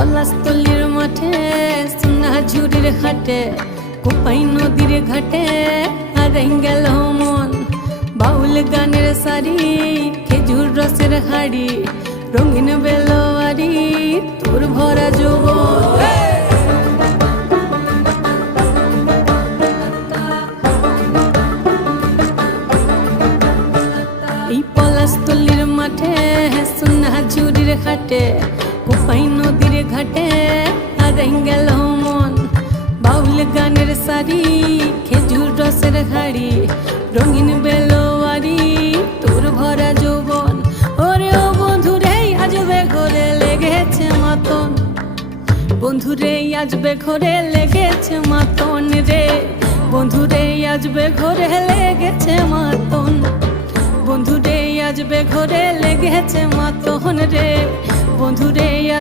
পলাশতলির মাঠে সোনা ঝুড়ির হাটে কোপাই নদীর ঘাটে হারাই গেল মন। বাউল গানের সারি খেজুর রসের হাড়ি রঙিন বেলোয়ারি তোর ভরা যৌবন। এই পলাশতলির মাঠে সোনা ঝুড়ির হাটে কোপাই নদীর ঘাটে হারাই গেল মন। বাউল গানের সারি খেজুর রসের হাড়ি রঙিন বেলোয়ারি তোর ভরা যৌবন। ওরে ও বন্ধুরে আজবে ঘরে লেগেছে মাতন, বন্ধুরে আজবে ঘরে লেগেছে মাতন রে, বন্ধুরে আজবে ঘরে লেগেছে মাতন, বন্ধুরে আজবে ঘরে লেগেছে মাতন রে, বন্ধুরে।